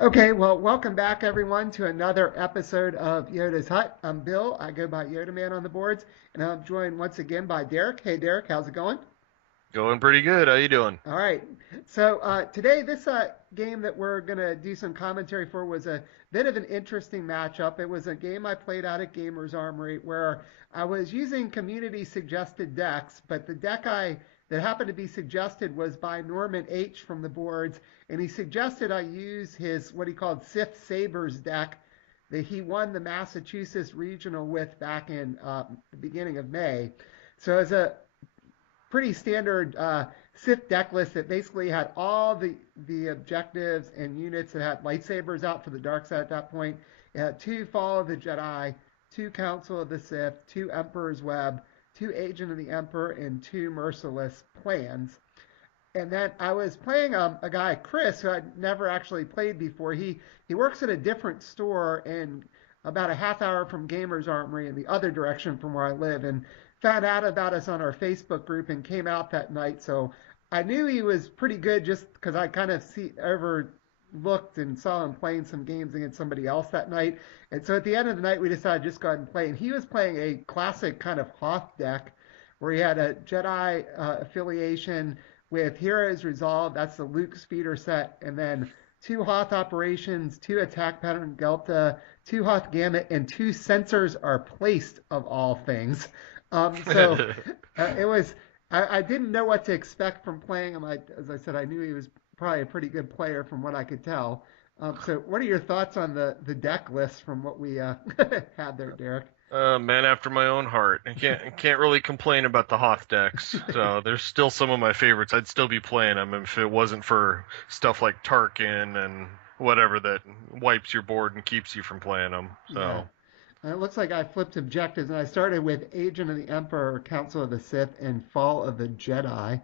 Okay, well, welcome back everyone to another episode of Yoda's Hut. I'm Bill. I go by Yoda Man on the boards, and I'm joined once again by Derek. Hey, Derek, how's it going? Going pretty good. How you doing? All right. So today, this game that we're gonna do some commentary for was a bit of an interesting matchup. It was a game I played out at Gamers Armory where I was using community suggested decks, but the deck I that happened to be suggested was by Norman H from the boards, and he suggested I use his what he called Sith Sabers deck that he won the Massachusetts regional with back in the beginning of May. So as a pretty standard Sith deck list that basically had all the objectives and units that had lightsabers out for the dark side at that point. It had two Fall of the Jedi, two Council of the Sith, two Emperor's Web, two Agent of the Emperor, and two Merciless plans. And then I was playing a guy, Chris, who I'd never actually played before. He works at a different store and about a half hour from Gamers Armory in the other direction from where I live, and found out about us on our Facebook group and came out that night. So I knew he was pretty good just because I kind of overlooked and saw him playing some games against somebody else that night. And so at the end of the night, we decided to just go ahead and play. And he was playing a classic kind of Hoth deck where he had a Jedi affiliation with Heroes Resolve. That's the Luke speeder set, and then two Hoth operations, two attack pattern Delta, two Hoth Gamut, and two sensors are placed of all things. So it was. I didn't know what to expect from playing him. As I said, I knew he was probably a pretty good player from what I could tell. So, what are your thoughts on the deck list from what we had there, Derek? Man after my own heart. I can't really complain about the Hoth decks. So there's still some of my favorites. I'd still be playing them if it wasn't for stuff like Tarkin and whatever that wipes your board and keeps you from playing them. Yeah. So It looks like I flipped objectives, and I started with Agent of the Emperor, Council of the Sith, and Fall of the Jedi.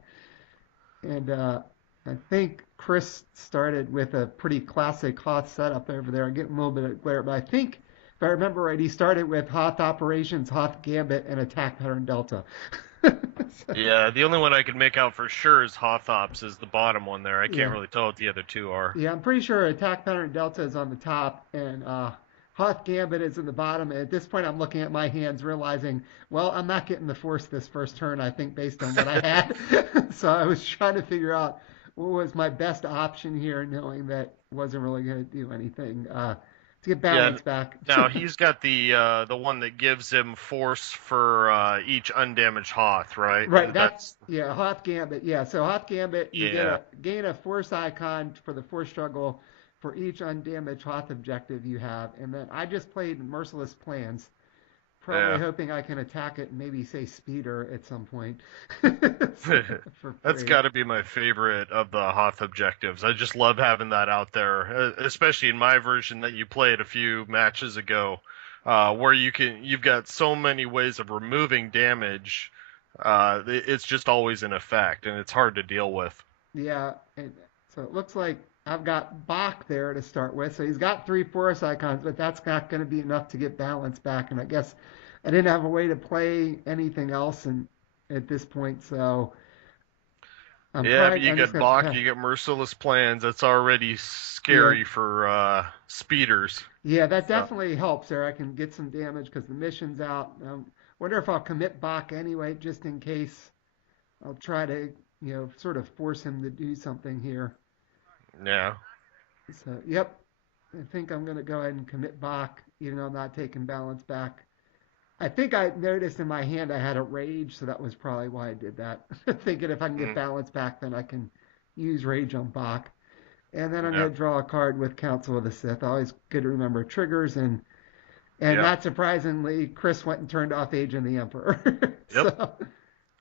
And I think Chris started with a pretty classic Hoth setup over there. I'm getting a little bit of glare, but I think, if I remember right, he started with Hoth Operations, Hoth Gambit, and Attack Pattern Delta. So, yeah, the only one I can make out for sure is Hothops is the bottom one there. I can't yeah. really tell what the other two are. Yeah, I'm pretty sure Attack Pattern Delta is on the top, and Hoth Gambit is in the bottom. And at this point, I'm looking at my hands, realizing, well, I'm not getting the Force this first turn, I think, based on what I had. So I was trying to figure out what was my best option here, knowing that wasn't really going to do anything to get Yeah, balance back. now he's got the one that gives him force for each undamaged Hoth, right? Right, That's yeah, Hoth Gambit. Yeah, so Hoth Gambit, you get yeah, a gain a Force icon for the Force struggle for each undamaged Hoth objective you have, and then I just played Merciless Plans, probably yeah. hoping I can attack it and maybe say Speeder at some point for That's free. got to be my favorite of the Hoth objectives. I just love having that out there, especially in my version that you played a few matches ago, where you've got so many ways of removing damage. It's just always in effect, and it's hard to deal with. Yeah, and so it looks like I've got Bach there to start with. So he's got three Force icons, but that's not going to be enough to get balance back. And I guess I didn't have a way to play anything else at this point, so Yeah, but you I'm just got gonna have to Bach, pass. you got Merciless Plans. That's already Yeah, scary for speeders. yeah, that So definitely helps there. I can get some damage because the mission's out. Wonder if I'll commit Bach anyway, just in case. I'll try to, sort of force him to do something here. yeah, So, yep, I think I'm going to go ahead and commit Bach, even though I'm not taking balance back. I think I noticed in my hand I had a rage, so that was probably why I did that. Thinking if I can get mm, balance back, then I can use rage on Bach. And then I'm yeah, going to draw a card with Council of the Sith. Always good to remember triggers, and yeah, not surprisingly, Chris went and turned off Age of the Emperor. yep. So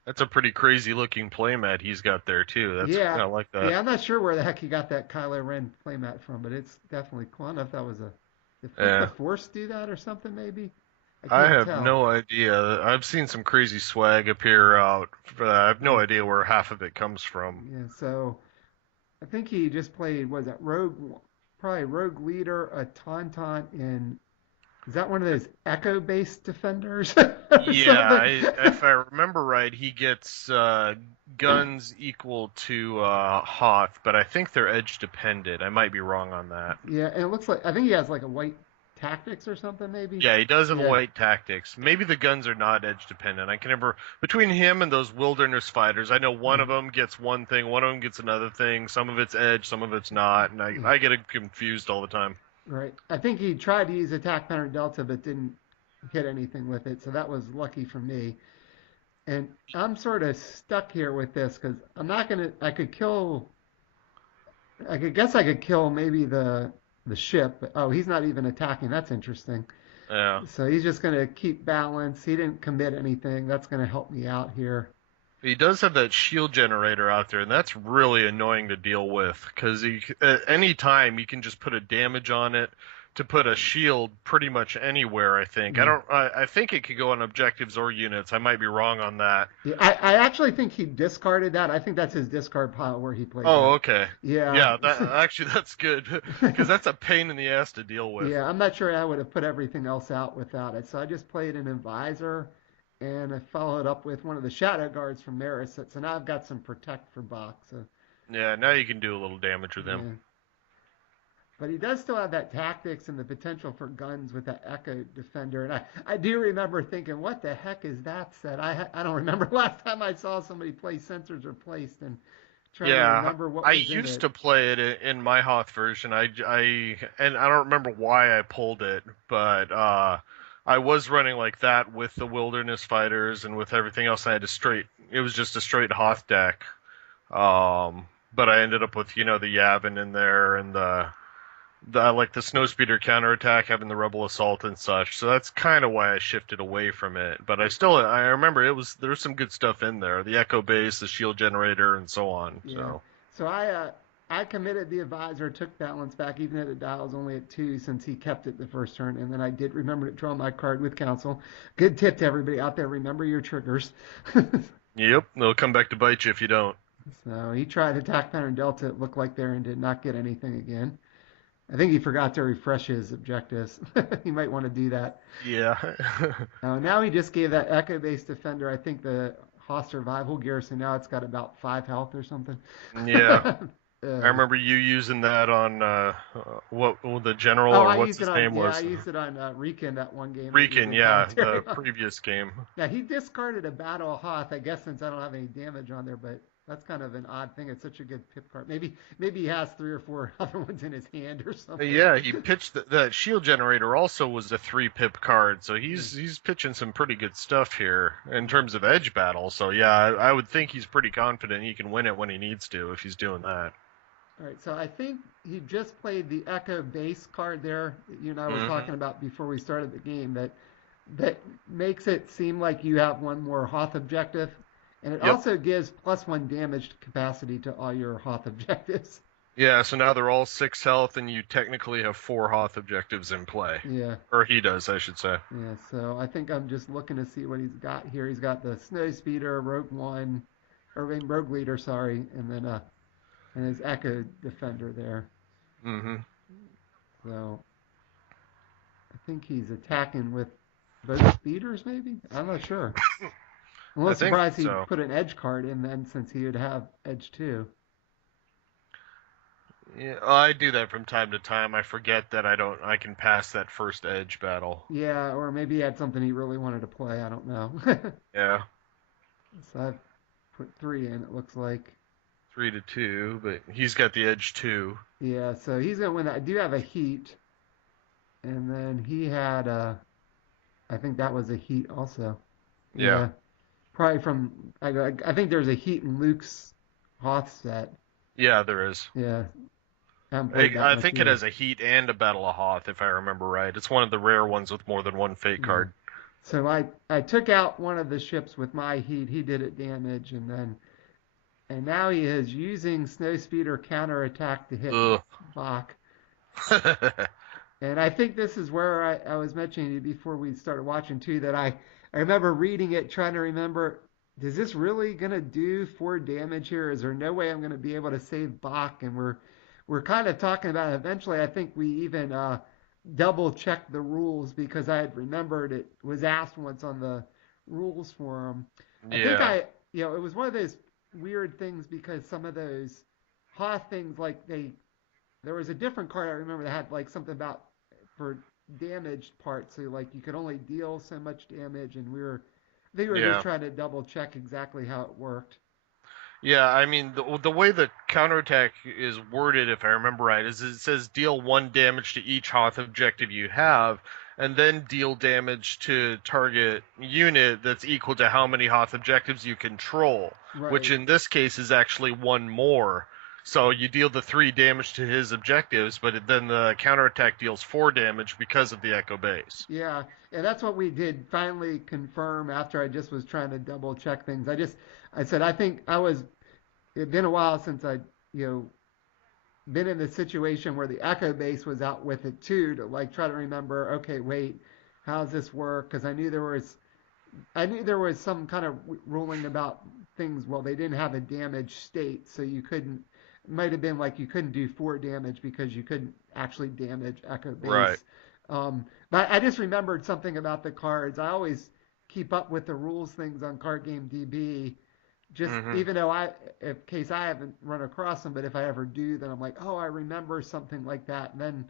That's a pretty crazy looking playmat he's got there too. yeah, I like that. yeah, I'm not sure where the heck he got that Kylo Ren playmat from, but it's definitely cool. I don't know if that was a did Flip the Yeah. Force do that or something maybe. I I can't have tell. no idea. I've seen some crazy swag appear out. I have no Yeah, idea where half of it comes from. yeah. So I think he just played. Was it Rogue? Probably Rogue Leader, a Tauntaun, and is that one of those Echo-based defenders or Yeah, something? if I remember right, he gets guns equal to Hoth, but I think they're edge dependent. I might be wrong on that. Yeah, and it looks like I think he has like a white tactics or something maybe. Yeah, he does have Yeah. white tactics. Maybe the guns are not edge dependent. I can never between him and those wilderness fighters. I know one of Mhm. them gets one thing, one of them gets another thing. Some of it's edge, some of it's not, and I get it confused all the time. Right. I think he tried to use attack pattern delta but didn't hit anything with it, so that was lucky for me. And I'm sort of stuck here with this because I'm not gonna. I could kill. I could guess I could kill maybe the ship. But, oh, he's not even attacking. That's interesting. Yeah. So he's just gonna keep balance. He didn't commit anything. That's gonna help me out here. He does have that shield generator out there, and that's really annoying to deal with because at any time you can just put a damage on it to put a shield pretty much anywhere. I think I Yeah. don't. I think it could go on objectives or units. I might be wrong on that. Yeah, I actually think he discarded that. I think that's his discard pile where he played Oh, that. okay. Yeah. Yeah, that actually that's good because that's a pain in the ass to deal with. Yeah, I'm not sure I would have put everything else out without it. So I just played an advisor and I followed up with one of the shadow guards from Maris. So now I've got some protect for Bach. So Yeah, now you can do a little damage with him. yeah. But he does still have that tactics and the potential for guns with that Echo Defender. And I do remember thinking, what the heck is that set? I don't remember last time I saw somebody play sensors replaced and trying to Yeah, remember what I was in used it. to play it in my Hoth version. And I don't remember why I pulled it, but I was running like that with the wilderness fighters and with everything else. I had a straight. It was just a straight Hoth deck. But I ended up with the Yavin in there and the like the snowspeeder counterattack, having the rebel assault and such. So that's kind of why I shifted away from it. But I remember there was some good stuff in there. The echo base, the shield generator, and so on. Yeah. So So I committed the advisor, took balance back, even though the dial was only at 2 since he kept it the first turn. And then I did remember to draw my card with counsel. Good tip to everybody out there. Remember your triggers. yep, they'll come back to bite you if you don't. So he tried attack pattern delta. It looked like there and did not get anything again. I think he forgot to refresh his objectives. He might want to do that. Yeah. Now he just gave that echo based defender, I think the Hoth survival gear. So now it's got about 5 health or something. Yeah. I uh, remember you using that on the general Oh, or I what's used it his on name I was used it on Riken that one game that we Rican, did yeah, commentary the on. previous game. Yeah, he discarded a Battle of Hoth, I guess since I don't have any damage on there, but that's kind of an odd thing. It's such a good pip card. Maybe he has 3 or 4 other ones in his hand or something. Yeah, he pitched that shield generator also was a 3 pip card, so Yeah. he's pitching some pretty good stuff here in terms of edge battle. So yeah, I would think he's pretty confident he can win it when he needs to if he's doing that. All right, so I think he just played the Echo base card there that you and I were Hmm. talking about before we started the game that makes it seem like you have one more Hoth objective, and it Yep. also gives +1 damage capacity to all your Hoth objectives. Yeah, so now they're all 6 health, and you technically have 4 Hoth objectives in play, Yeah, or he does, I should say. yeah. So I think I'm just looking to see what he's got here. He's got the Snow Speeder, Rogue One, or I mean, Rogue Leader, sorry, and then and his Echo Defender there. Hmm. So I think he's attacking with both speeders, maybe. I'm not sure. I'm a I little think surprised he so. put an edge card in then, since he would have edge two. Yeah, I do that from time to time. I forget that I can pass that first edge battle. Yeah, or maybe he had something he really wanted to play. I don't know. Yeah, So I've put 3 in. It looks like. 3-2, but he's got the edge too. Yeah, so he's gonna win that. I do have a heat, and then he had I think that was a heat also. Yeah. Yeah, probably from. I think there's a heat in Luke's Hoth set. Yeah, there is. Yeah, I haven't played I, that I much think it either. has a heat and a Battle of Hoth, if I remember right. It's one of the rare ones with more than one fate Yeah. card. So I took out one of the ships with my heat. He did it damage, and now he is using Snowspeeder counterattack to hit Ugh. Bach. And I think this is where I was mentioning to you before we started watching too, that I remember reading it, trying to remember, is this really gonna do 4 damage here? Is there no way I'm gonna be able to save Bach? And we're kind of talking about it. Eventually, I think we even double checked the rules because I had remembered it was asked once on the rules forum. I think Yeah. it was one of those. weird things because some of those Hoth things, like there was a different card I remember that had like something about for damaged parts, so like you could only deal so much damage, and they were just Yeah. trying to double check exactly how it worked. Yeah, I mean the way the counterattack is worded, if I remember right, is it says deal one damage to each Hoth objective you have, and then deal damage to target unit that's equal to how many Hoth objectives you control, which Right. in this case is actually one more. So you deal the 3 damage to his objectives, but then the counterattack deals 4 damage because of the Echo Base. Yeah, and that's what we did finally confirm after I just was trying to double check things. I said, I think it'd been a while since you know, been in the situation where the Echo base was out with it too, to like try to remember, okay, wait, how does this work? Because I knew there was some kind of ruling about things. Well, they didn't have a damage state, so you couldn't. It might have been like you couldn't do 4 damage because you couldn't actually damage Echo Right. Base. But I just remembered something about the cards. I always keep up with the rules things on Card Game DB. Just Hmm. even though in case I haven't run across them, but if I ever do, then I'm like, oh, I remember something like that. And then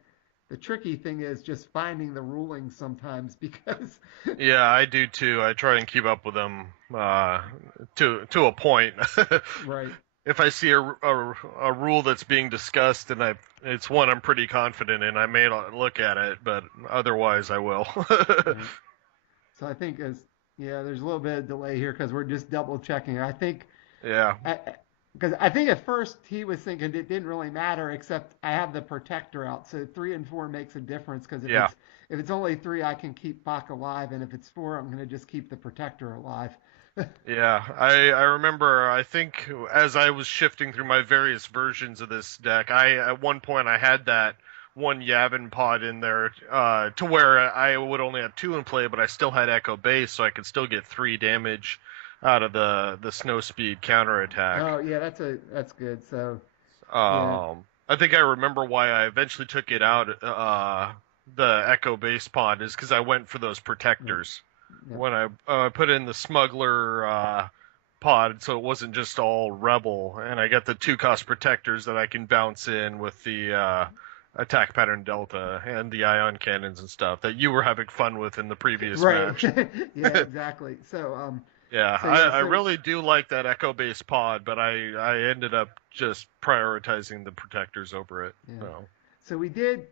the tricky thing is just finding the rulings sometimes because Yeah, I do too. I try and keep up with them to a point. right. If I see a rule that's being discussed and it's one I'm pretty confident in, I may not look at it, but otherwise I will. Right. So I think yeah, there's a little bit of delay here because we're just double checking. Yeah, Because I think at first he was thinking it didn't really matter except I have the protector out, so 3 and 4 makes a difference because yeah, if it's only 3, I can keep Bach alive, and if it's 4, I'm gonna just keep the protector alive. yeah. I remember. I think as I was shifting through my various versions of this deck, I at one point I had that one Yavin pod in there to where I would only have 2 in play, but I still had Echo Base, so I could still get 3 damage out of the snow speed counterattack. Oh yeah, that's good. So yeah, I think I remember why I eventually took it out. The Echo Base pod is because I went for those right, protectors yeah, when I put in the smuggler pod, so it wasn't just all rebel, and I got the 2 cost protectors that I can bounce in with the attack pattern delta and the ion cannons and stuff that you were having fun with in the previous right, match. yeah, exactly. Yeah, So yeah, I so really do like that Echo Base pod, but I ended up just prioritizing the protectors over it. yeah. So So we did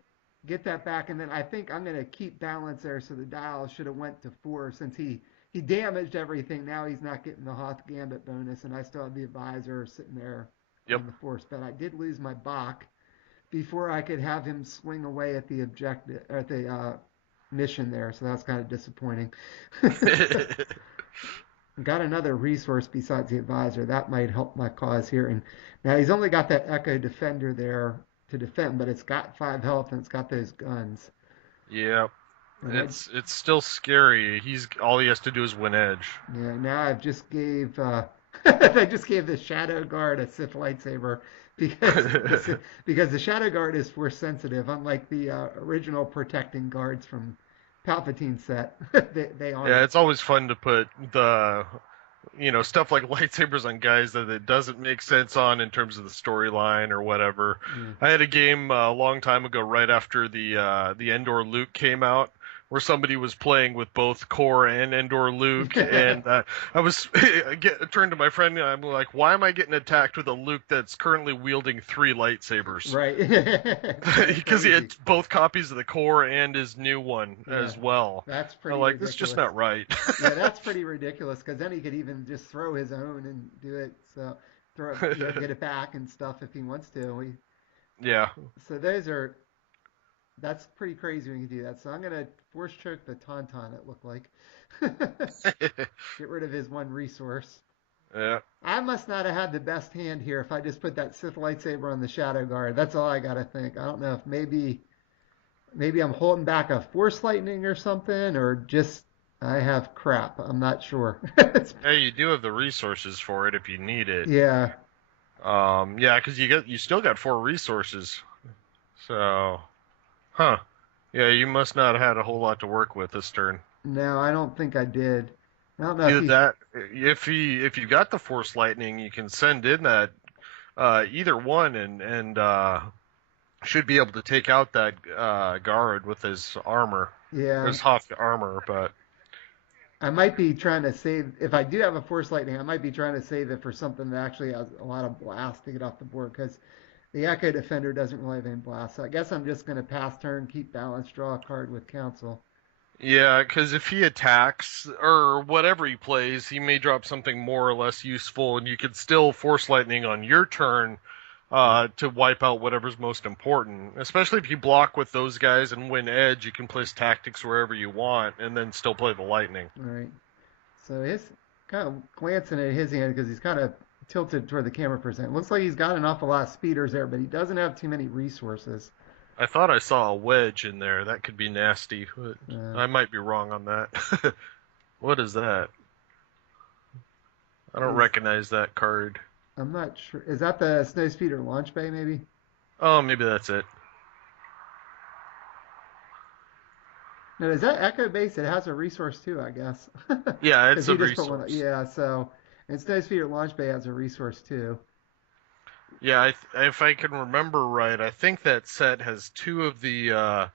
get that back, and then I think I'm gonna keep balance there. So the dial should have went to 4 since he damaged everything. Now he's not getting the Hoth Gambit bonus, and I still have the advisor sitting there yep. on the force. But I did lose my Bach before I could have him swing away at the objective at the mission there. So that's kind of disappointing. Got another resource besides the advisor that might help my cause here. And now he's only got that Echo Defender there to defend, but it's got 5 health and it's got those guns. Yep. And It's still scary. He's all he has to do is win edge. yeah, now I've just gave I just gave the Shadow Guard a Sith lightsaber because the Shadow Guard is force sensitive, unlike the original protecting guards from Palpatine set. They Yeah, aren't. it's always fun to put the stuff like lightsabers on guys that it doesn't make sense on in terms of the storyline or whatever. Yeah. I had a game a long time ago, right after the Endor Luke came out, where somebody was playing with both Core and Endor Luke, and I was turned to my friend and I'm like, why am I getting attacked with a Luke that's currently wielding 3 lightsabers? Right. It's kind of Because he crazy. had both copies of the Core and his new one Yeah. as well. That's I'm pretty like, this is just ridiculous. not right. Yeah, that's pretty ridiculous because then he could even just throw his own and do it. So get it back and stuff if he wants to. Yeah. So that's pretty crazy when you do that. So I'm gonna force choke the Tauntaun. It looked like get rid of his one resource. Yeah. I must not have had the best hand here if I just put that Sith lightsaber on the Shadow Guard. That's all I gotta think. I don't know if maybe I'm holding back a Force Lightning or something, or just I have crap. I'm not sure. Yeah, you do have the resources for it if you need it. Yeah. Yeah, because you still got 4 resources. So, huh? Yeah, you must not have had a whole lot to work with this turn. No, I don't think I did. I don't know if Either he's. that, if you got the Force Lightning, you can send in that either one and should be able to take out that guard with his armor, Yeah, his Hoth armor. But I might be trying to save. If I do have a Force Lightning, I might be trying to save it for something that actually has a lot of blast to get off the board because the Echo Defender doesn't really have any blast. So I guess I'm just going to pass turn, keep balance, draw a card with Council. yeah, because if he attacks or whatever he plays, he may drop something more or less useful, and you could still Force Lightning on your turn to wipe out whatever's most important. Especially if you block with those guys and win edge, you can place tactics wherever you want, and then still play the lightning. All right. So his kind of glancing at his hand because he's kind of tilted toward the camera for a second. Looks like he's got an awful lot of speeders there, but he doesn't have too many resources. I thought I saw a wedge in there. That could be nasty. But Uh, I might be wrong on that. What is that? I don't is recognize that card. I'm not sure. Is that the Snow Speeder launch bay? Maybe. Oh, maybe that's it. No, is that Echo base? It has a resource too, I guess. Yeah, Because it's a he just put one. resource. Yeah. So and Snow Speeder launch bay has a resource too. Yeah, if I can remember right, I think that set has two of the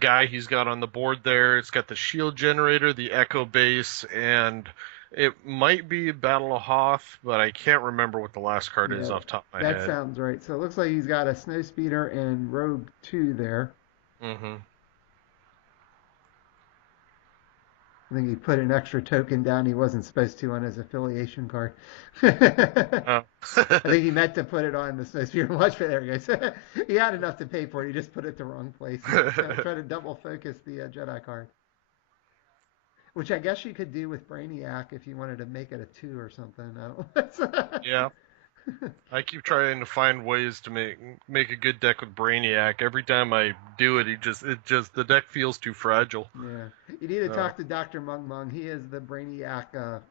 guy he's got on the board there. It's got the shield generator, the echo base, and it might be Battle of Hoth, but I can't remember what the last card is Yeah, off the top of my that head. sounds right. So it looks like he's got a Snow Speeder and Rogue 2 there. Hmm. I think he put an extra token down he wasn't supposed to on his affiliation card. Oh. I think he meant to put it on the Snow Speeder launch bay. There he goes. He had enough to pay for it. He just put it the wrong place. Try to double focus the Jedi card. Which I guess you could do with Brainiac if you wanted to make it a 2 or something. I don't. Yeah, I keep trying to find ways to make a good deck with Brainiac. Every time I do it, the deck feels too fragile. Yeah, you need to Uh, talk to Dr. Mung Mung. He is the Brainiac,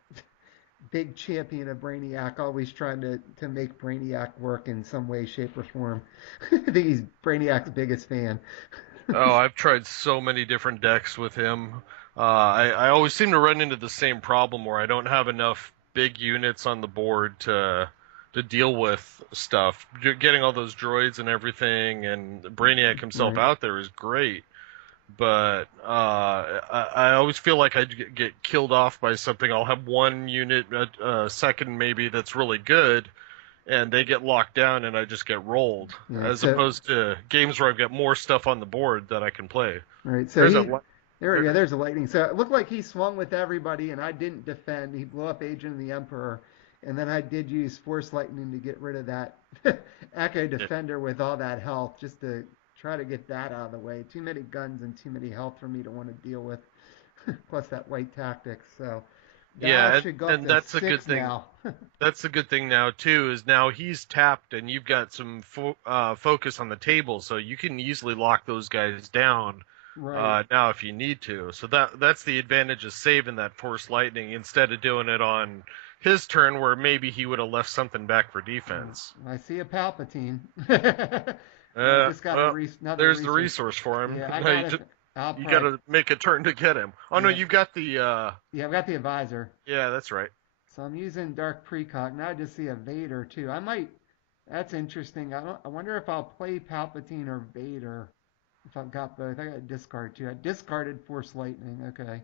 big champion of Brainiac, always trying to make Brainiac work in some way, shape, or form. I think he's Brainiac's biggest fan. oh, I've tried so many different decks with him. I always seem to run into the same problem where I don't have enough big units on the board to deal with stuff. Getting all those droids and everything, and Brainiac himself Right. out there is great. But I always feel like I get killed off by something. I'll have one unit, a second maybe, that's really good, and they get locked down, and I just get rolled. Yeah. As So opposed to games where I've got more stuff on the board that I can play. right. So There's a he li- there we there, go. There's a lightning. So it looked like he swung with everybody, and I didn't defend. He blew up Agent of the Emperor, and then I did use Force Lightning to get rid of that Echo yeah, Defender with all that health, just to try to get that out of the way. Too many guns and too many health for me to want to deal with. Plus that white tactics. So that yeah, should go up and to that's a good 6 thing. now. That's a good thing now too. Is now he's tapped, and you've got some focus on the table, so you can easily lock those guys down Right. now if you need to. So that's the advantage of saving that Force Lightning instead of doing it on his turn, where maybe he would have left something back for defense. I see a Palpatine. I Uh, just got well, another there's the resource. resource for him. Yeah, I got it. I'll You got probably. to make a turn to get him. Oh no, Yeah, you've got the. yeah, I've got the advisor. Yeah, that's right. So I'm using Dark Precog. Now I just see a Vader too. I might. That's interesting. I don't. I wonder if I'll play Palpatine or Vader. If I've got both, I got to discard two. I discarded Force Lightning. Okay.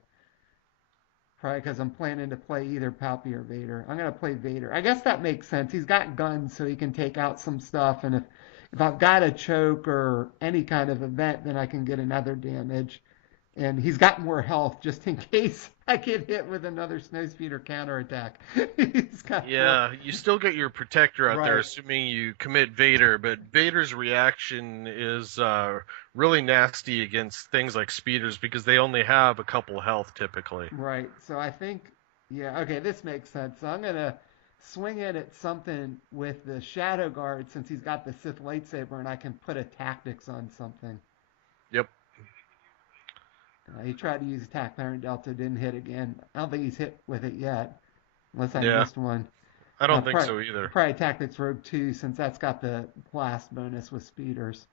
Probably because I'm planning to play either Palpy or Vader. I'm gonna play Vader. I guess that makes sense. He's got guns, so he can take out some stuff. And if I've got a choke or any kind of event, then I can get another damage. And he's got more health just in case I get hit with another snowspeeder counterattack. He's got four. Yeah, you still get your protector out there, Right. assuming you commit Vader, but Vader's reaction is really nasty against things like speeders because they only have a couple health typically. Right. So I think, yeah, okay, this makes sense. So I'm going to swing in at something with the Shadow Guard since he's got the Sith lightsaber and I can put a tactics on something. Yep. He tried to use attack parent delta, didn't hit again. I don't think he's hit with it yet, unless I Yeah, missed one. I don't think Probably, so either. probably tactics rogue 2 since that's got the blast bonus with speeders.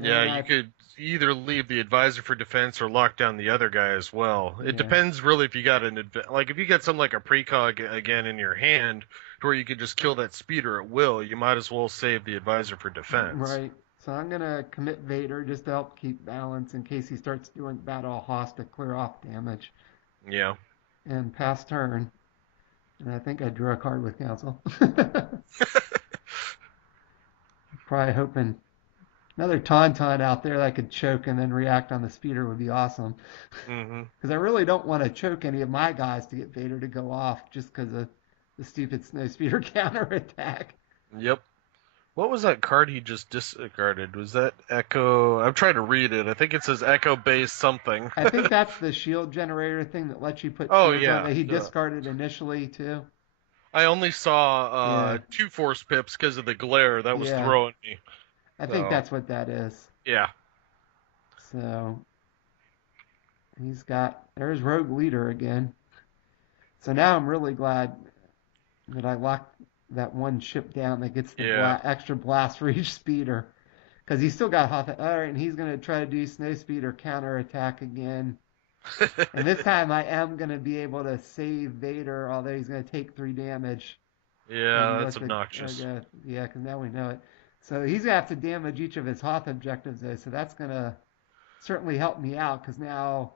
Yeah, And you I, could either leave the advisor for defense or lock down the other guy as well. It yeah, depends really if you got like if you got something like a precog again in your hand to where you could just kill that speeder at will, you might as well save the advisor for defense. right. So I'm gonna commit Vader just to help keep balance in case he starts doing battle Hoth to clear off damage Yeah. and pass turn. And I think I drew a card with council. Probably hoping another Tauntaun out there that I could choke and then react on the speeder would be awesome. Mhm. Because I really don't want to choke any of my guys to get Vader to go off just because of the stupid snow speeder counterattack. Yep. What was that card he just discarded? Was that Echo? I'm trying to read it. I think it says Echo base something. I think that's the shield generator thing that lets you put Oh shields on yeah. that he discarded initially too. I only saw Yeah, two force pips because of the glare that was yeah. throwing me. I think So that's what that is. yeah. So there's Rogue Leader again. So now I'm really glad that I locked that one ship down that gets the Yeah. extra blast for each speeder. Because he's still got Hoth. All right, and he's going to try to do snow speeder counterattack again. And this time I am going to be able to save Vader, although he's going to take 3 damage. Yeah, And that's obnoxious. yeah, because now we know it. So he's going to have to damage each of his Hoth objectives, though. So that's going to certainly help me out because now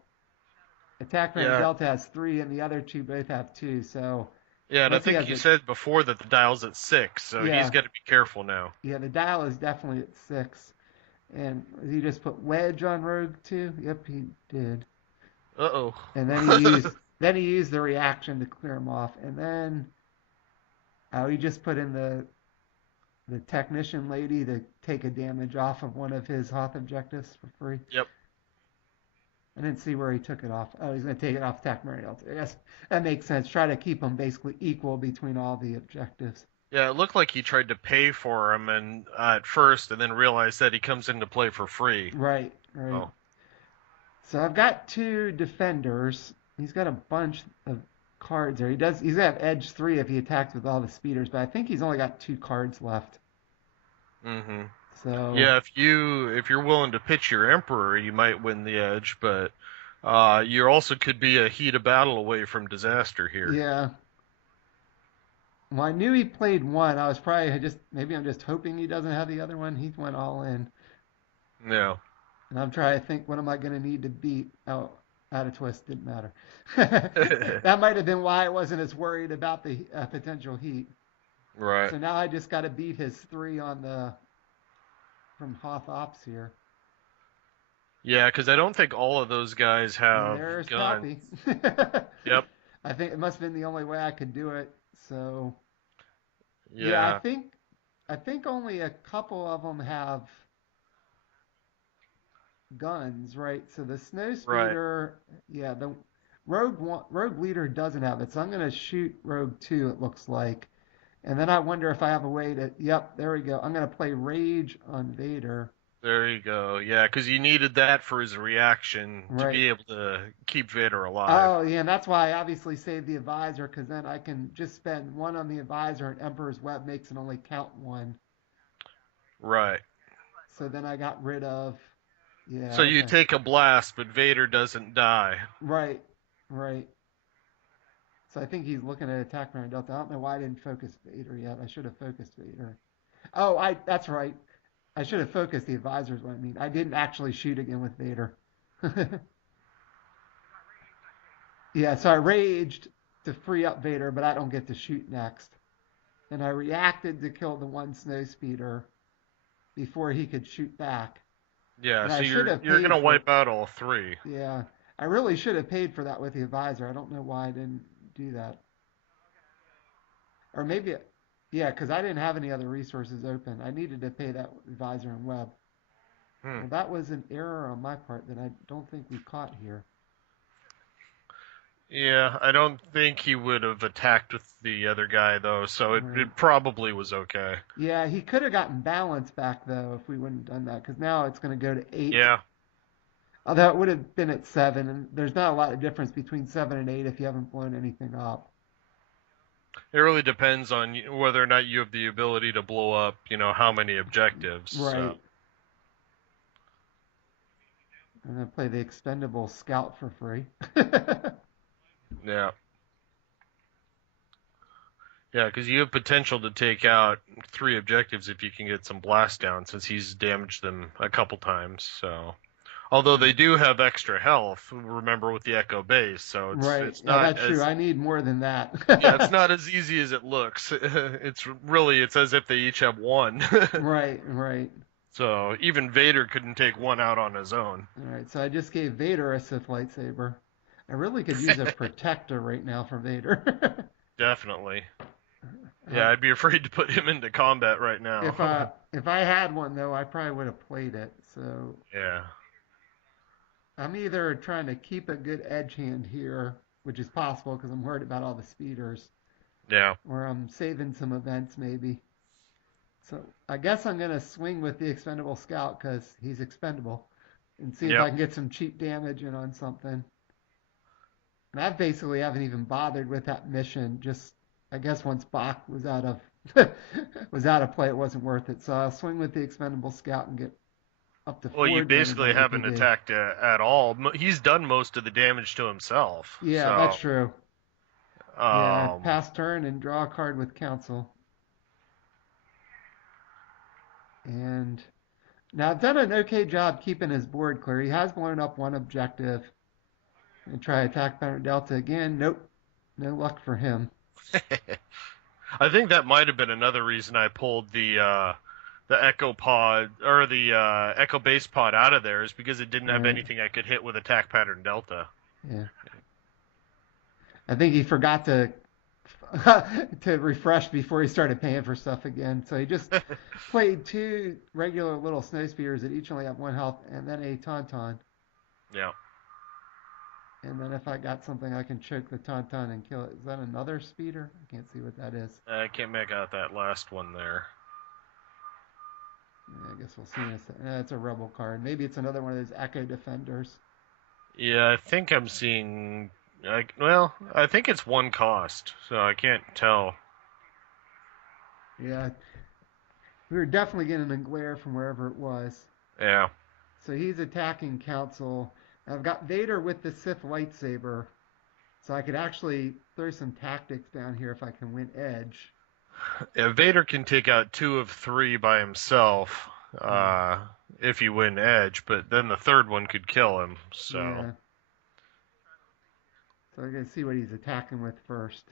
Attack Ramp Yeah. Delta has 3 and the other 2 both have 2. So Yeah, and I once he think has you it, said before that the dial's at 6, so he's yeah, got to be careful now. yeah, the dial is definitely at 6. And he just put Wedge on Rogue too? Yep, he did. Uh-oh. And then he used the reaction to clear him off. And then he just put in the technician lady to take a damage off of one of his Hoth objectives for free. Yep. I didn't see where he took it off. Oh, he's going to take it off Attack Mariel. Yes, that makes sense. Try to keep them basically equal between all the objectives. Yeah, it looked like he tried to pay for him and at first, and then realized that he comes into play for free. Right, right. Oh, So I've got 2 defenders. He's got a bunch of cards there. He's gonna have edge 3 if he attacks with all the speeders, but I think he's only got 2 cards left. mm-hmm. So Yeah, if you're willing to pitch your Emperor, you might win the edge, but you also could be a heat of battle away from disaster here. yeah. Well, I knew he played 1. I was probably maybe I'm just hoping he doesn't have the other one. He went all in, Yeah. and I'm trying to think what am I gonna need to beat. Oh, out of twist didn't matter. That might have been why I wasn't as worried about the potential heat. Right. So now I just got to beat his 3 from Hoth Ops here. Yeah, because I don't think all of those guys And have there's guns. Palpy. Yep. I think it must have been the only way I could do it. So yeah, I Yeah. think only a couple of them have guns, right? So the snow Right. speeder, yeah, the rogue leader doesn't have it. So I'm gonna shoot Rogue 2. It looks like, and then I wonder if I have a way to. Yep, there we go. I'm gonna play Rage on Vader. There you go. Yeah, because you needed that for his reaction to Right. be able to keep Vader alive. Oh, yeah, and that's why I obviously saved the advisor because then I can just spend 1 on the advisor and Emperor's Web makes it only count 1. Right. So then I got rid of. Yeah, So you okay. take a blast, but Vader doesn't die. Right, right. So I think he's looking at attack Baron Delta. I don't know why I didn't focus Vader yet. I should have focused Vader. Oh, that's right. I should have focused the advisors. What I mean, I didn't actually shoot again with Vader. Yeah, so I raged to free up Vader, but I don't get to shoot next. And I reacted to kill the 1 snow speeder before he could shoot back. Yeah, And so I should have you're paid gonna for. wipe out all 3. Yeah, I really should have paid for that with the advisor. I don't know why I didn't do that. Or maybe, yeah, because I didn't have any other resources open. I needed to pay that advisor and web. Hmm. Well, that was an error on my part that I don't think we caught here. Yeah, I don't think he would have attacked with the other guy though, so Right. it probably was okay. Yeah, he could have gotten balance back though if we wouldn't have done that. Because now it's going to go to 8. Yeah. Although it would have been at 7, and there's not a lot of difference between 7 and 8 if you haven't blown anything up. It really depends on whether or not you have the ability to blow up, how many objectives. Right. So. I'm gonna play the expendable scout for free. Yeah. Yeah, because you have potential to take out 3 objectives if you can get some blast down, since he's damaged them a couple times. So, although they do have extra health, remember with the Echo base, so it's Right. it's Yeah, not that's true. as I need more than yeah, it's that. not as easy as it looks. It's as if they each have one. Right, right. So even Vader couldn't take one out on his own. All right. So I just gave Vader a Sith lightsaber. I really could use a protector right now for Vader. Definitely. Uh, Yeah, I'd be afraid to put him into combat right if now. I had one though, I probably would have played it. So Yeah. I'm either trying to keep a good edge hand here, which is possible because I'm worried about all the speeders, Yeah. or I'm saving some events maybe. So I guess I'm gonna swing with the expendable scout because he's expendable, and see if I Yep. can get some cheap damage in on something. And I basically haven't even bothered with that mission. Just I guess once Bach was out of was out of play, it wasn't worth it. So I'll swing with the expendable scout and get up to Well, you 4 damage on basically haven't APB. attacked at all. He's done most of the damage to himself. Yeah, that's So, true. Yeah, um, pass turn and draw a card with council. And now I've done an okay job keeping his board clear. He has blown up one objective. And try attack pattern delta again. Nope. No luck for him. I think that might have been another reason I pulled the Echo Pod or the Echo Base Pod out of there, is because it didn't have Right. anything I could hit with attack pattern delta. Yeah. I think he forgot to to refresh before he started paying for stuff again. So he just played two regular little snow spears that each only have 1 health, and then a tauntaun. Yeah. And then if I got something, I can choke the tauntaun and kill it. Is that another speeder? I can't see what that is. I can't make out that last one there. Yeah, I guess we'll see in a second. It's a rebel card. Maybe it's another one of those Echo Defenders. Yeah, I think I'm seeing. Well, I think it's one cost, so I can't tell. Yeah, we were definitely getting a glare from wherever it was. Yeah. So he's attacking Council. I've got Vader with the Sith lightsaber, so I could actually throw some tactics down here if I can win edge. Yeah, Vader can take out 2 of 3 by himself, Hmm. if you win Edge, but then the third one could kill him. So, Yeah. So I gotta see what he's attacking with first.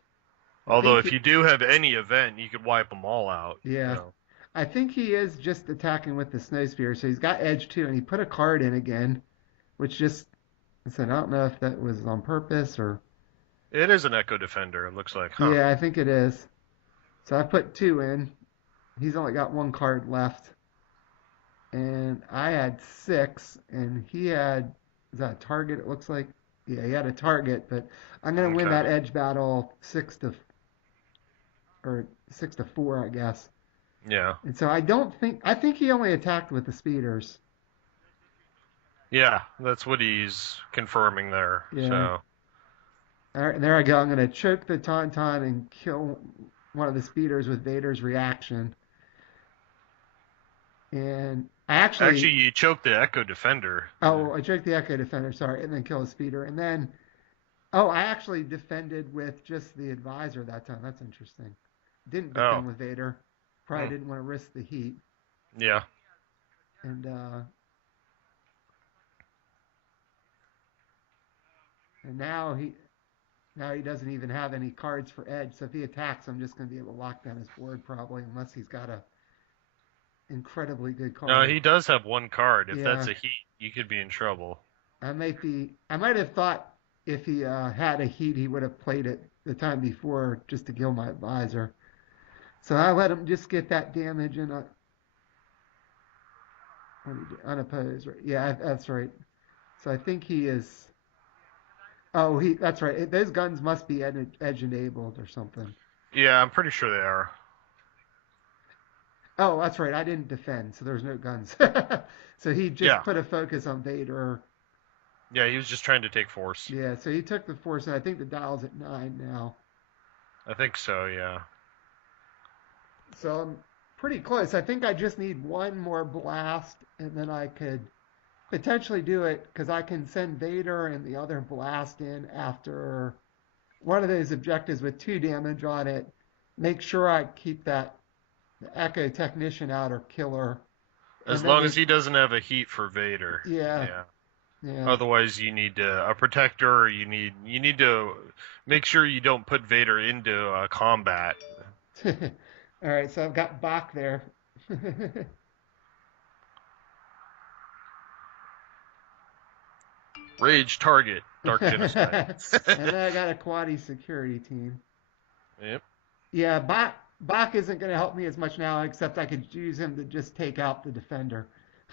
I although think if he, you do have any event, you could wipe them all out. yeah. I think he is just attacking with the snow spear. So he's got edge too, and he put a card in again, which just I said I don't know if that was on purpose or It is an Echo Defender. It looks like, huh? yeah, I think it is. So I put two in. He's only got one card left. And I had six, and he had is that a target? It looks like yeah, he had a target, but I'm gonna win Okay. that edge battle 6-4, I guess. Yeah. And so I think he only attacked with the speeders. Yeah, that's what he's confirming there. Yeah. So, All right, there I go. I'm gonna choke the tauntaun and kill one of the speeders with Vader's reaction. And I actually, actually you choked the Echo Defender. oh I choked the Echo Defender, sorry, and then kill the speeder, and then oh, I actually defended with just the advisor that time. That's interesting. Didn't Oh. defend with Vader. Probably Hmm. didn't want to risk the heat. Yeah. And and now he doesn't even have any cards for edge. So if he attacks, I'm just going to be able to lock down his board probably, unless he's got a incredibly good No, card. he does have one card. If that's Yeah, a heat, you could be in trouble. I might have thought if he had a heat, he would have played it the time before just to kill my advisor. So I let him just get that damage in unopposed. Right? Yeah, that's right. So I think he is. Oh, that's right. Those guns must be edge enabled or something. Yeah, I'm pretty sure they are. Oh, that's right. I didn't defend, so there's no guns. So he just Yeah. put a focus on Vader. Yeah, he was just trying to take force. Yeah, so he took the force, and I think the dial's at 9 now. I think so, yeah. So I'm pretty close. I think I just need one more blast, and then I could potentially do it because I can send Vader and the other blast in after one of those objectives with 2 damage on it. Make sure I keep that Echo Technician out or killer. And As then long the as he doesn't have a heat for Vader. yeah, Yeah. yeah. Otherwise, you need a protector. Or you need to make sure you don't put Vader into combat. All right, so I've got Bach there. Rage target, Dark Genocide. And then I got a quaddy security team. Yep. Yeah, Bach isn't going to help me as much now, except I could use him to just take out the defender.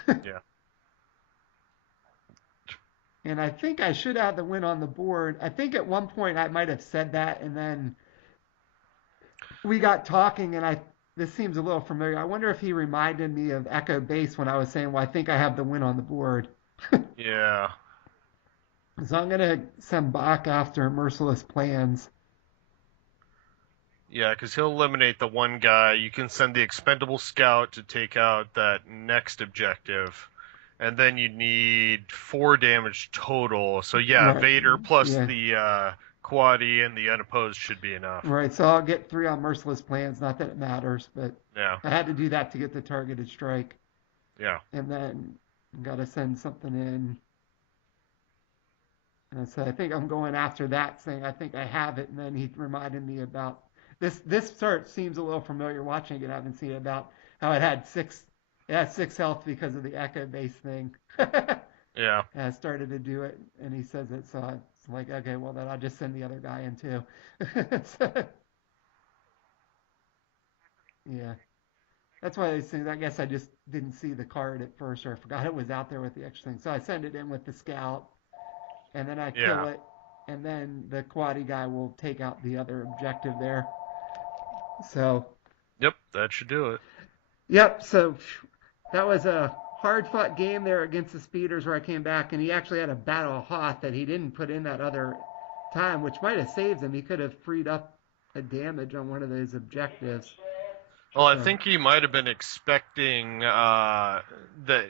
Yeah. And I think I should have the win on the board. I think at one point I might have said that, and then we got talking, and this seems a little familiar. I wonder if he reminded me of Echo Base when I was saying, "Well, I think I have the win on the board." Yeah. So I'm gonna send Bach after Merciless Plans. Yeah, because he'll eliminate the one guy. You can send the expendable scout to take out that next objective. And then you need 4 damage total. So yeah, Right. Vader plus Yeah. the Quaddy and the unopposed should be enough. Right. So I'll get 3 on Merciless Plans. Not that it matters, but Yeah. I had to do that to get the targeted strike. Yeah. And then got to send something in. And so I think I'm going after that, saying I think I have it. And then he reminded me about this. This start seems a little familiar. Watching it, I haven't seen it about how it had 6 health because of the echo base thing. And Yeah. I started to do it, and he says it, so it's like, okay, well then I'll just send the other guy in too. So, yeah, that's why these things. I guess I just didn't see the card at first, or I forgot it was out there with the extra thing. So I send it in with the scout, and then I kill Yeah. it, and then the quaddy guy will take out the other objective there. So, Yep, that should do it. yep. So that was a hard fought game there against the speeders where I came back, and he actually had a battle of Hoth that he didn't put in that other time, which might have saved him. He could have freed up a damage on one of those objectives. Well, I So think he might have been expecting that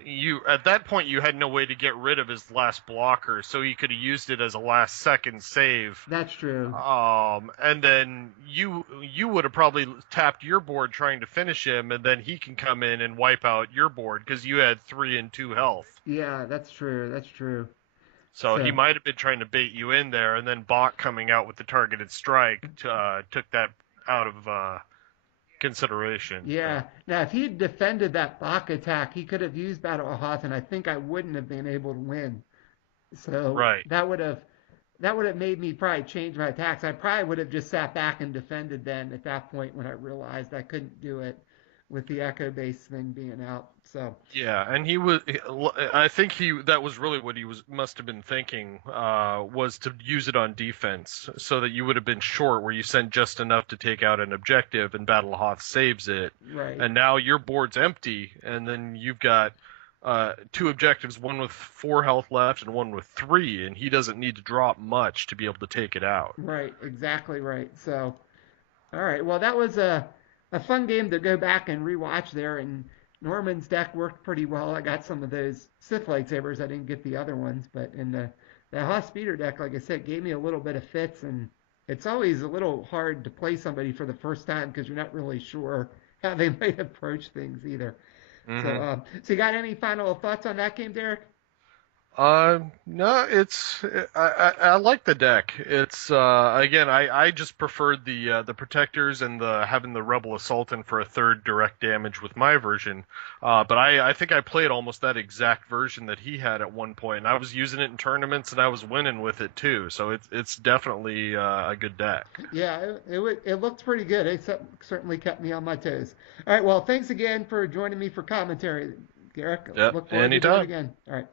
you at that point you had no way to get rid of his last blocker, so he could have used it as a last second save. that's true. And then you would have probably tapped your board trying to finish him, and then he can come in and wipe out your board because you had 3 and 2 health. Yeah, that's true. That's true. So he So might have been trying to bait you in there, and then Bach coming out with the targeted strike took that out of consideration. yeah. Now, if he had defended that Bach attack, he could have used Battle of Hoth, and I think I wouldn't have been able to win. So Right. that would have made me probably change my attacks. I probably would have just sat back and defended then at that point when I realized I couldn't do it with the echo base thing being out. So Yeah, and he was. I think that was really what he must have been thinking. Was to use it on defense, so that you would have been short, where you sent just enough to take out an objective, and Battle of Hoth saves it. right, And now your board's empty, and then you've got 2 objectives, one with 4 health left and one with 3, and he doesn't need to drop much to be able to take it out. right, exactly right. So all right, well that was a fun game to go back and rewatch there, and Norman's deck worked pretty well. I got some of those Sith lightsabers. I didn't get the other ones, but in the Hoth speeder deck, like I said, gave me a little bit of fits, and it's always a little hard to play somebody for the first time because you're not really sure how they might approach things either. Hmm. So you got any final thoughts on that game, Derek? No, I like the deck. It's again, I just preferred the protectors and the having the rebel assaultant for a third direct damage with my version. But I think I played almost that exact version that he had at one point, and I was using it in tournaments and I was winning with it too. So it's definitely a good deck. Yeah, it looked pretty good. It certainly kept me on my toes. All right, well, thanks again for joining me for commentary, Derek. Yep, Look forward to doing it anytime. again. All right.